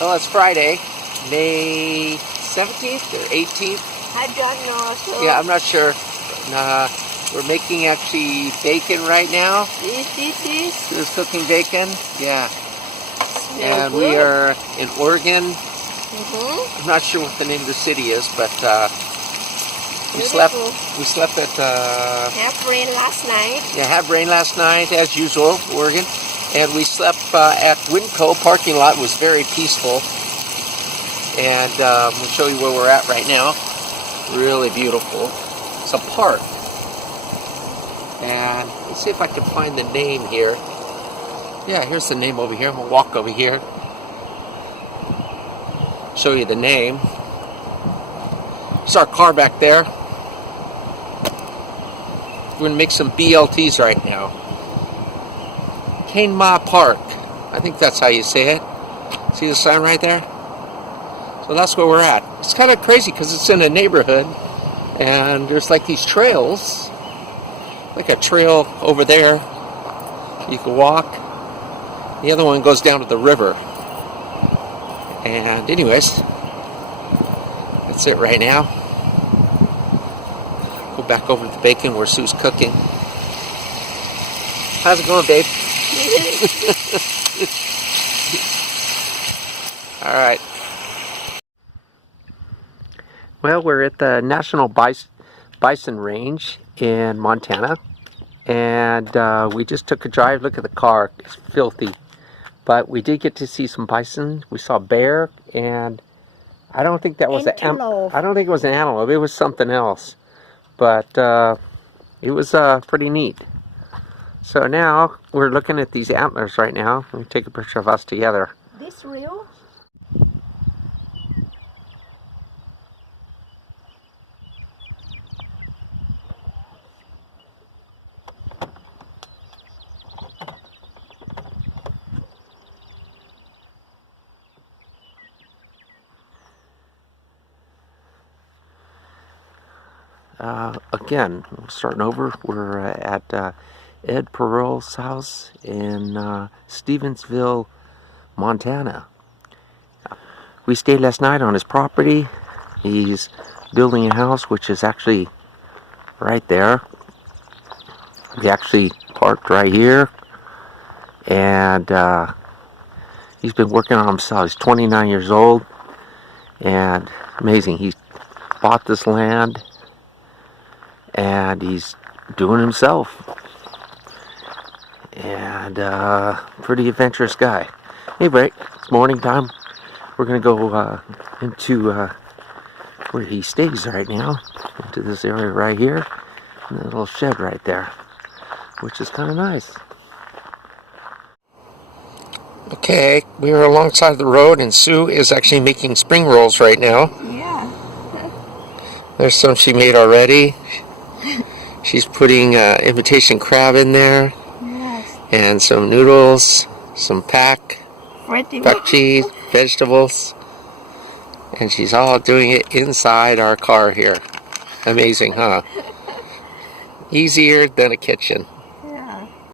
Well, it's Friday, May 17th or 18th. I don't know. So Yeah, I'm not sure. We're making actually bacon right now. This. We're cooking bacon. Yeah. And Good. we are in Oregon. Mm-hmm. I'm not sure what the name of the city is, but we Beautiful. slept at Have rain last night. yeah, had rain last night as usual, Oregon. And we slept at Winco parking lot. It was very peaceful. And we'll show you where we're at right now. Really beautiful. It's a park. And let's see if I can find the name here. Yeah, here's the name over here. We'll walk over here. Show you the name. There's our car back there. We're going to make some BLTs right now. Cane Ma Park. I think that's how you say it. See the sign right there? So that's where we're at. It's kind of crazy because it's in a neighborhood. And there's like these trails. Like a trail over there. You can walk. The other one goes down to the river. And anyways, that's it right now. Go back over to the bacon where Sue's cooking. How's it going, babe? All right. Well, we're at the National Bison Range in Montana. And we just took a drive. Look at the car. It's filthy. But we did get to see some bison. We saw a bear, and I don't think that was I don't think it was an antelope. It was something else. But it was pretty neat. So now we're looking at these antlers right now. Let me take a picture of us together. This real? Again, starting over, we're at Ed House in Stevensville, Montana. We stayed last night on his property. He's building a house, which is actually right there. We actually parked right here, and he's been working on himself. He's 29 years old, and amazing. He bought this land, and he's doing himself. And pretty adventurous guy. Anyway, it's morning time. We're gonna go into where he stays right now, into this area right here, and a little shed right there, which is kind of nice. Okay, we are alongside the road, and Sue is actually making spring rolls right now. Yeah. There's some she made already. She's putting imitation crab in there. Yes. And some noodles, some pack cheese, vegetables. And she's all doing it inside our car here. Amazing, huh? Easier than a kitchen.